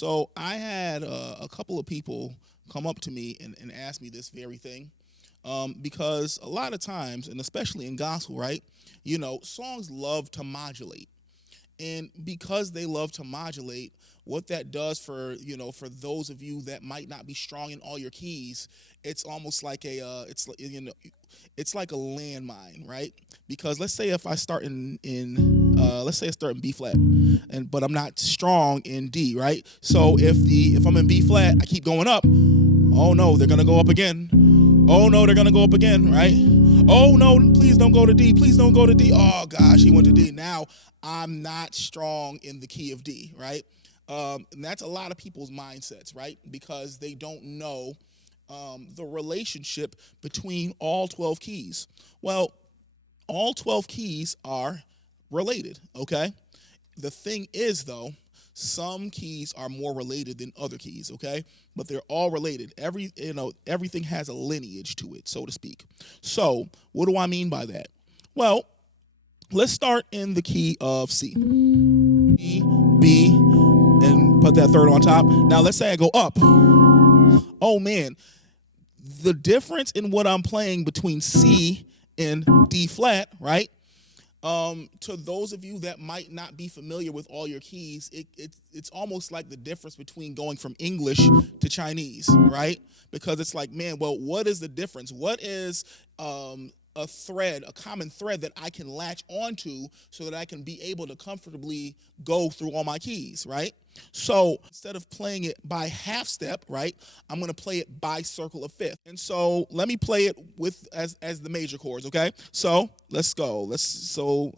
So I had a couple of people come up to me and ask me this very thing. Because a lot of times, and especially in gospel, right? Songs love to modulate. And because they love to modulate, what that does for those of you that might not be strong in all your keys, it's almost like it's like a landmine, right? Because let's say if I start in let's say I start in B flat, but I'm not strong in D, right? So if I'm in B flat, I keep going up. Oh no, they're gonna go up again. Oh no, they're gonna go up again, right? Oh no, please don't go to D. Please don't go to D. Oh gosh, he went to D. Now I'm not strong in the key of D, right? And that's a lot of people's mindsets, right? Because they don't know the relationship between all 12 keys. Well, all 12 keys are related, okay? The thing is, though, some keys are more related than other keys, okay? But they're all related. Everything has a lineage to it, so to speak. So, what do I mean by that? Well, let's start in the key of C. E, B, and put that third on top. Now, let's say I go up. Oh, man. The difference in what I'm playing between C and D flat, right? To those of you that might not be familiar with all your keys, it's almost like the difference between going from English to Chinese, right? Because it's like, man, well, what is the difference? What is a common thread that I can latch onto so that I can be able to comfortably go through all my keys, right? So instead of playing it by half step, right, I'm going to play it by circle of fifth. And so let me play it with as the major chords, okay? So let's go. So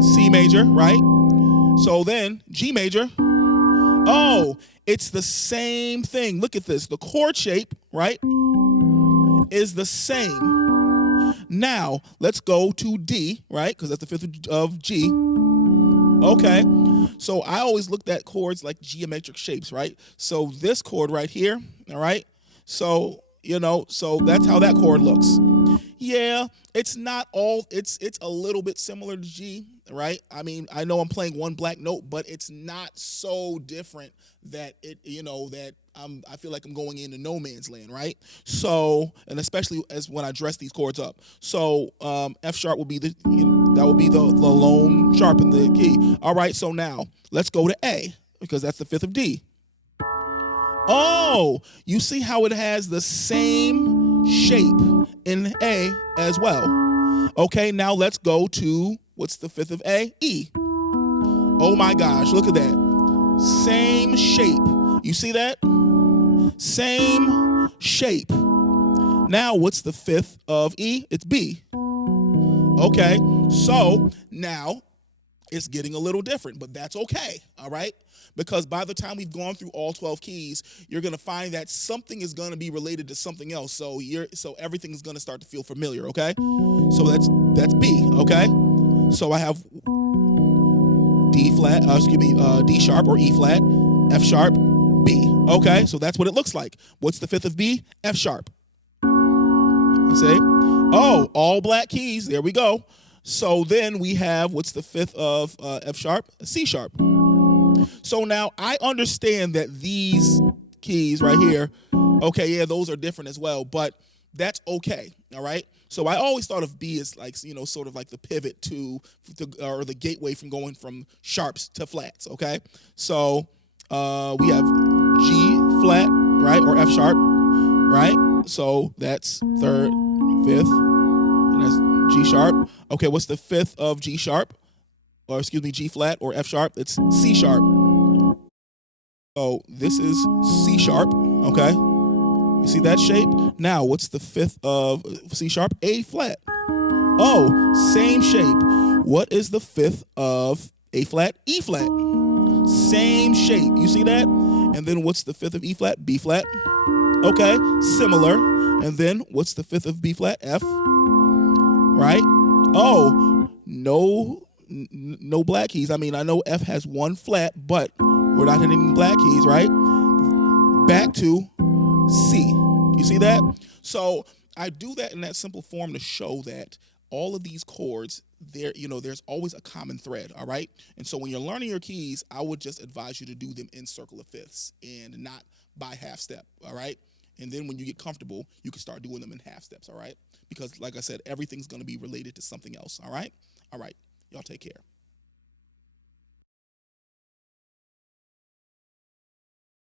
C major, right? So then G major. Oh, it's the same thing. Look at this. The chord shape, right, is the same. Now, let's go to D, right? Because that's the fifth of G. Okay. So I always looked at chords like geometric shapes, right? So this chord right here, all right? So, so that's how that chord looks. Yeah, it's not all, it's a little bit similar to G, right? I mean, I know I'm playing one black note, but it's not so different that I feel like I'm going into no man's land, right? So, and especially as when I dress these chords up. So, F sharp will be that would be the lone sharp in the key. All right, so now let's go to A because that's the fifth of D. Oh, you see how it has the same shape in A as well. Okay, now let's go to, what's the fifth of A? E. Oh my gosh, look at that. Same shape. You see that? Same shape. Now, what's the fifth of E? It's B. Okay, so now it's getting a little different, but that's okay, all right? Because by the time we've gone through all 12 keys, you're going to find that something is going to be related to something else. So everything is going to start to feel familiar, okay? So that's B, okay? So I have D sharp or E flat, F sharp, B. Okay, so that's what it looks like. What's the fifth of B? F sharp. See? Oh, all black keys. There we go. So then we have, what's the fifth of F sharp? C sharp. So now I understand that these keys right here, okay, yeah, those are different as well, but that's okay, all right? So I always thought of B as like, sort of like the pivot or the gateway from going from sharps to flats, okay? So we have G flat, right, or F sharp, right? So that's third, fifth, and that's G sharp. Okay, what's the fifth of G sharp? Or excuse me, G flat or F sharp? It's C sharp. So this is C sharp, okay? You see that shape? Now, what's the fifth of C sharp? A flat. Oh, same shape. What is the fifth of A flat? E flat. Same shape. You see that? And then what's the fifth of E flat? B flat. Okay, similar. And then what's the fifth of B flat? F. Right? Oh, no black keys. I mean, I know F has one flat, but we're not hitting any black keys, right? Back to C. You see that? So I do that in that simple form to show that all of these chords there's always a common thread, all right? And so when you're learning your keys, I would just advise you to do them in circle of fifths and not by half step, all right? And then when you get comfortable, you can start doing them in half steps, all right? Because like I said, everything's going to be related to something else, all right? All right. Y'all take care.